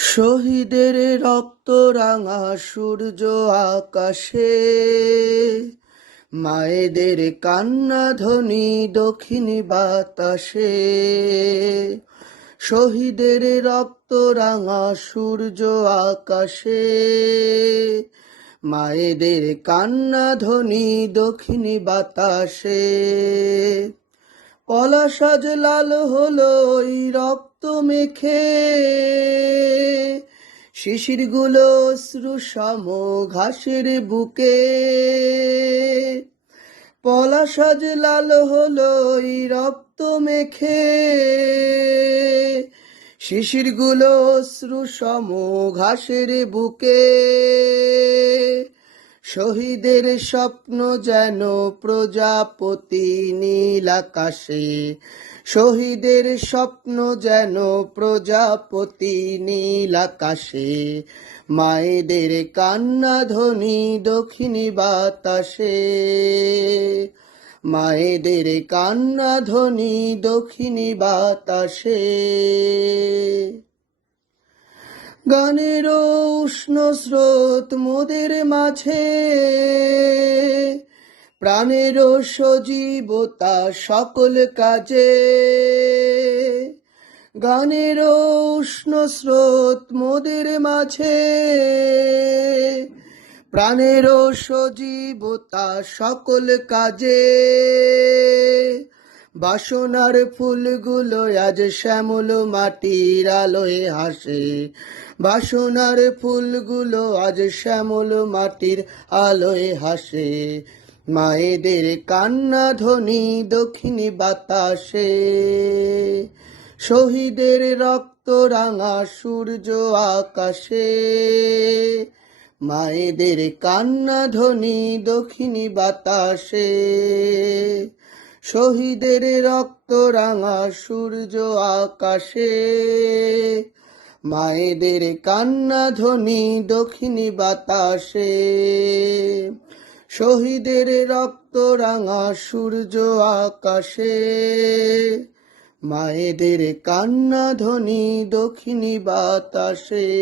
শহীদের রক্ত রাঙা সূর্য আকাশে, মায়েদের কান্না ধ্বনি দক্ষিণী বাতাসে। শহীদের রক্ত রাঙা সূর্য আকাশে, মায়েদের কান্না ধ্বনি দক্ষিণী বাতাসে। পলাশাজ লাল হলো ওই রক্ত মেখে শিশিরগুলো অশ্রু সম ঘাসের বুকে। পলাশাজ লাল হলো ওই রক্ত মেখে শিশিরগুলো অশ্রু সম ঘাসের বুকে। শহীদের স্বপ্ন যেন প্রজাপতি নীল আকাশে। শহীদের স্বপ্ন যেন প্রজাপতি নীল আকাশে। মায়েদের কান্না ধ্বনি দক্ষিণী বাতাসে। মায়েদের কান্না ধ্বনি দক্ষিণী বাতাসে। গানের উষ্ণ স্রোত মোদের মাঝে। প্রাণের সজীবতা সকল কাজে। গানের উষ্ণ স্রোত মোদের মাঝে। প্রাণের সজীবতা সকল কাজে। বাসনার ফুলগুলো আজ শ্যামল মাটির আলোয় হাসে। বাসনার ফুলগুলো আজ শ্যামল মাটির আলোয় হাসে। মায়েদের কান্না ধ্বনি দক্ষিণী বাতাসে। শহীদের রক্ত রাঙা সূর্য আকাশে। মায়েদের কান্না ধ্বনি দক্ষিণী বাতাসে। শহীদের রক্ত রাঙা সূর্য আকাশে। মায়েদের কান্না ধ্বনি দক্ষিণী বাতাসে। শহীদের রক্ত রাঙা সূর্য আকাশে। মায়েদের কান্না ধ্বনি দক্ষিণী বাতাসে।